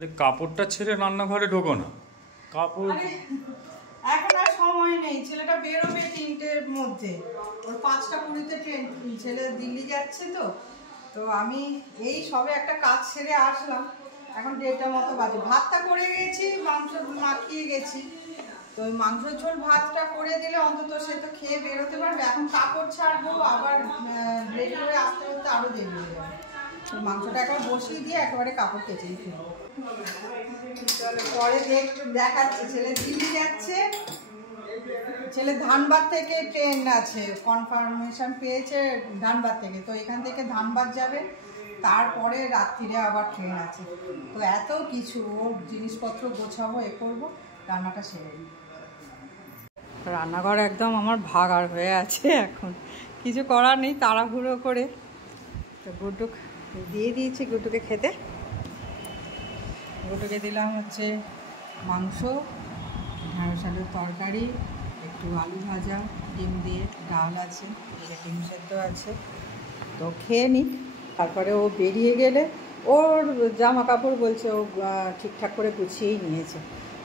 কাপড়টা ছেড়ে রান্নাঘরে ঢোকো না। কাপড় এখন আর সময় নেই, ছেলেটা বেরোবে 3টের মধ্যে, ওর 5টা 20-তে ট্রেন, ছেলে দিল্লি যাচ্ছে তো। তো আমি এই সবে একটা কাজ সেরে আসলাম, এখন 1:30টার মতো বাজে। ভাতটা করে গেছি, মাংস মাখিয়ে গেছি, তো ওই মাংস ঝোল ভাতটা করে দিলে অন্তত সে তো খেয়ে বেরোতে পারবে। এখন কাপড় ছাড়বো, আবার রেডি হয়ে আসতে আসতে আরও দেরি হয়ে যাবে। তো মাংসটা একবার বসিয়ে দিয়ে একেবারে কাপড় কেচেই ফেলবো। পরে দেখাচ্ছি, ছেলে দিল্লি যাচ্ছে, ছেলে ধানবাদ থেকে ট্রেন আছে, কনফার্মেশন পেয়েছে ধানবাদ থেকে, তো এখান থেকে ধানবাদ যাবে, তারপরে রাত্রিরে আবার ট্রেন আছে। তো এত কিছু, ওর জিনিসপত্র গোছাবো, এ করবো, রান্নাটা সেরে নিই। রান্নাঘর একদম আমার ভাগাড় হয়ে আছে, এখন কিছু করার নেই, তাড়াহুড়ো করে। তো গুড্ডু দিয়ে দিয়েছি, গুড্ডুকে খেতে। গুড্ডুকে দিলাম হচ্ছে মাংস, ঢেঁড়স আলুর তরকারি, একটু আলু ভাজা, ডিম দিয়ে, ডাল আছে, ডিম সেদ্ধ আছে। তো খেয়ে নিই, তারপরে ও বেরিয়ে গেলে ওর জামা কাপড় বলছে ও ঠিকঠাক করে গুছিয়েই নিয়েছে।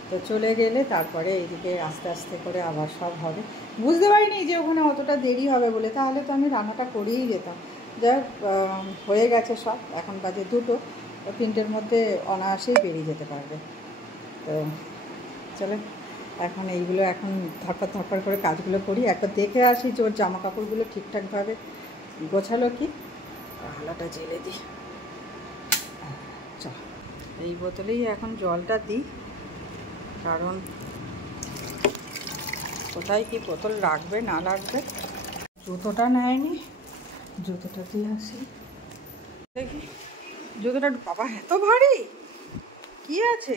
তো চলে গেলে তারপরে এইদিকে আস্তে আস্তে করে আবার সব হবে। বুঝতে পারিনি যে ওখানে অতটা দেরি হবে বলে, তাহলে তো আমি রান্নাটা করেই যেতাম। যাই হয়ে গেছে সব, এখন বাজে 2টো, 3টের মধ্যে অনায়াসেই বেরিয়ে যেতে পারবে। তো চলে এখন এইগুলো এখন ধরপড় করে কাজগুলো করি, একবার দেখে আসি যে ওর জামা কাপড়গুলো ঠিকঠাকভাবে গোছালো কি। আলাটা জেলে দিই, চল এই বোতলেই এখন জলটা দিই, কারণ কোথায় কি বোতল লাগবে না লাগবে। জুতোটা নেয়নি, জুতোটা দিয়ে আসি। দেখি জুতোটা, বাবা এত ভারী, কি আছে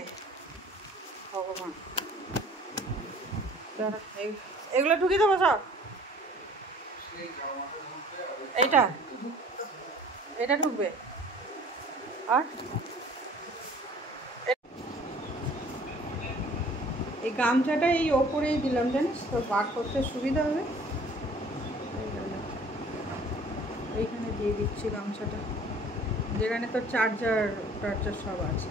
ভগবান। এগুলো ঢুকিয়ে দেবো সব, এটা ঢুকবে। আর এই গামছাটা এই ওপরেই দিলাম, জানিস তো, বার করতে সুবিধা হবে। এইখানে দিয়ে দিচ্ছি গামছাটা, যেখানে তোর চার্জার সব আছে।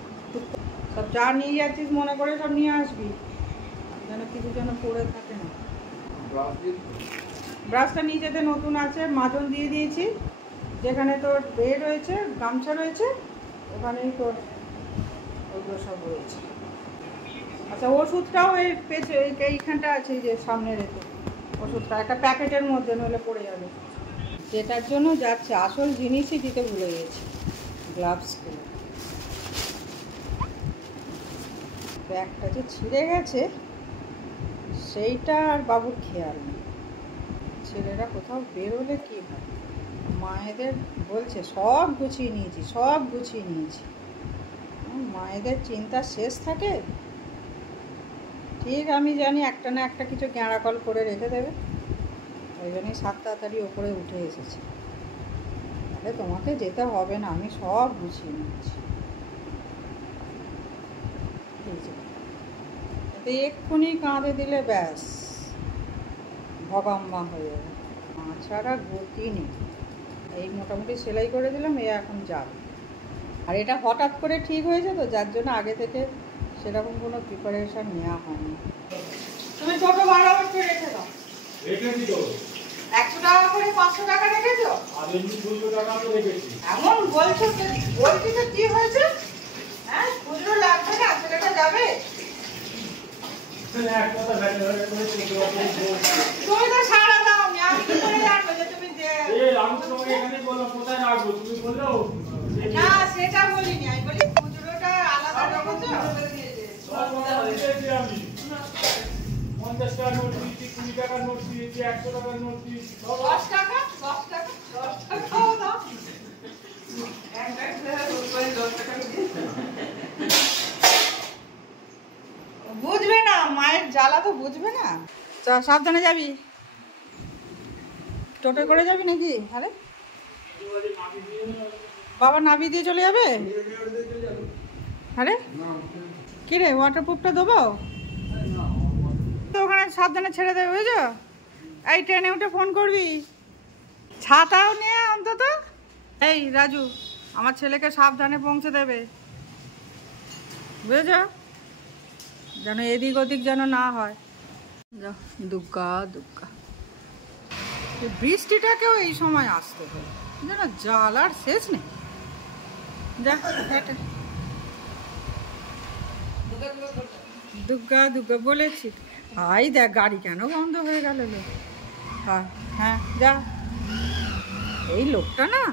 সব যা নিয়ে যাচ্ছিস মনে করে সব নিয়ে আসবি, যেন কিছু যেন পড়ে থাকে না। ব্রাশটা নিয়ে যেতে নতুন আছে, মাজন দিয়ে দিয়েছি। যেখানে তোর রয়েছে, গামছা রয়েছে, ওখানেই তোর ওইগুলো সব রয়েছে। আচ্ছা, ওষুধটাও এইখানটা আছে, এই যে সামনে রেখে ওষুধটা একটা প্যাকেটের মধ্যে, নইলে পড়ে যাবে। যেটার জন্য যাচ্ছে আসল জিনিসই দিতে ভুলে গেছি, গ্লাভসগুলো। ব্যাগটা যে ছিঁড়ে গেছে সেইটা আর বাবুর খেয়াল নেই। ছেলেরা কোথাও বেরোলে কী হয়, মায়েদের বলছে সব গুছিয়ে নিয়েছি। মায়েদের চিন্তা শেষ থাকে। ঠিক আমি জানি একটা না একটা কিছু গ্যাঁড়াকল করে রেখে দেবে, ওই জন্যই 7 তাড়াতাড়ি ওপরে উঠে এসেছি। তাহলে তোমাকে যেতে হবে না, আমি সব গুছিয়ে নিয়েছি। এতে এক্ষুনি কাঁধে দিলে ব্যাস ভগাম্মা হয়ে যাবে, মা ছাড়া গতি নেই। এই মোটামুটি সেলাই করে দিলাম, এ এখন যাবে। আর এটা হঠাৎ করে ঠিক হয়েছে তো, যার জন্য আগে থেকে সেরকম কোনো প্রিপারেশন নেওয়া হয়নি। তুমি ছোট ভাড়া করে রেখে দাও। 100 টাকা করে 500 টাকা রেখেছো? এমন বলছো তো, বলছি তো কি হয়েছে? হ্যাঁ, খুচরো লাগবে না, ছেলেটা যাবে। তুমি তো সারা দাও, আমি কি করে জানবো যে তুমি না, সেটা বলিনি, আমি বলি খুচরোটা আলাদা রেখেছো। 50 টাকার নোট দিয়েছি, 20 টাকার নোট দিয়েছি, 100 টাকার নোট দিয়েছি, 10 টাকাও দাও। বুঝবে না, মায়ের জ্বালা তো বুঝবে না। সাবধানে যাবি, টোটো করে যাবি নাকি? আরে বাবা নাবি দিয়ে চলে যাবে? আরে কি রে, ওয়াটারপ্রুফটা দেবো? ওখানে সাবধানে ছেড়ে দেবে, বুঝছো? এই ট্রেনে উঠে ফোন করবি, ছাতাও নিয়ে অন্তত। এই রাজু, আমার ছেলেকে সাবধানে পৌঁছে দেবে। বুঝেছ, যেন এদিক ওদিক যেন না হয়। যা দুগ্গা দুগ্গা, এই বৃষ্টিটাকেও এই সময় আসতে হবে, যেন জাল আর শেষ নেই। যা হেঁটে দুগ্গা দুগ্গা বলেছি। আই দেখ গাড়ি কেন বন্ধ হয়ে গেল। হ্যাঁ হ্যাঁ, যা। এই লোকটা না